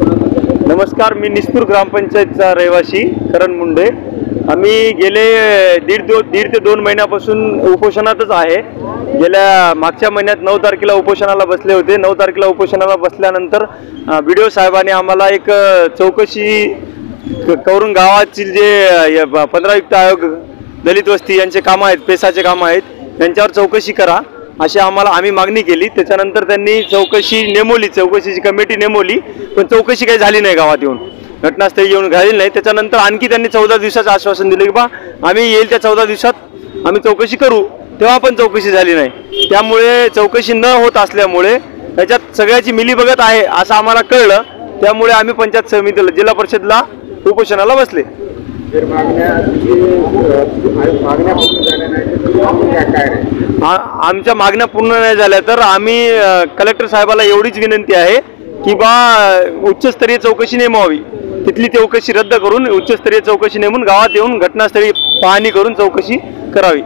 नमस्कार, मी निस्तूर ग्रामपंचायतचा रहिवासी करण मुंडे। आम्ही गेले दीड ते 2 महिन्यापासून उपोषणातच आहे। गेल्या मागच्या महिन्यात 9 तारखेला उपोषणाला बसले होते। 9 तारखेला उपोषणाला बसल्यानंतर बीडीओ साहेबांनी आम्हाला एक चौकशी करून गावातील जे 15 युक्त आयोग, दलित वस्ती यांचे काम आहेत, पेसाचे काम आहेत, त्यांच्यावर चौकशी करा अशी आम्ही मागणी केली। त्याच्यानंतर त्यांनी चौकशी नेमवली, चौकशीची कमिटी नेमवली, पण चौकशी काही झाली नाही। गावात येऊन घटनास्थळी येऊन झाली नाही। त्याच्यानंतर आणखी त्यांनी 14 दिवसाचं आश्वासन दिले की बा आम्ही येईल त्या 14 दिवसात आम्ही चौकशी करू, तेव्हा पण चौकशी झाली नाही। त्यामुळे चौकशी न होत असल्यामुळे त्याच्यात सगळ्याची मिलीभगत आहे असं आम्हाला कळलं। त्यामुळे आम्ही पंचायत समितीला, जिल्हा परिषदला उपोषणाला बसले। आमच्या मागण्या पूर्ण नाही झाल्या तर आम्ही कलेक्टर साहेबाला एवढीच विनंती आहे की बा उच्चस्तरीय चौकशी नेमावी, तिथली चौकशी रद्द करून उच्चस्तरीय चौकशी नेमून गावात येऊन घटनास्थळी पाहणी करून चौकशी करावी।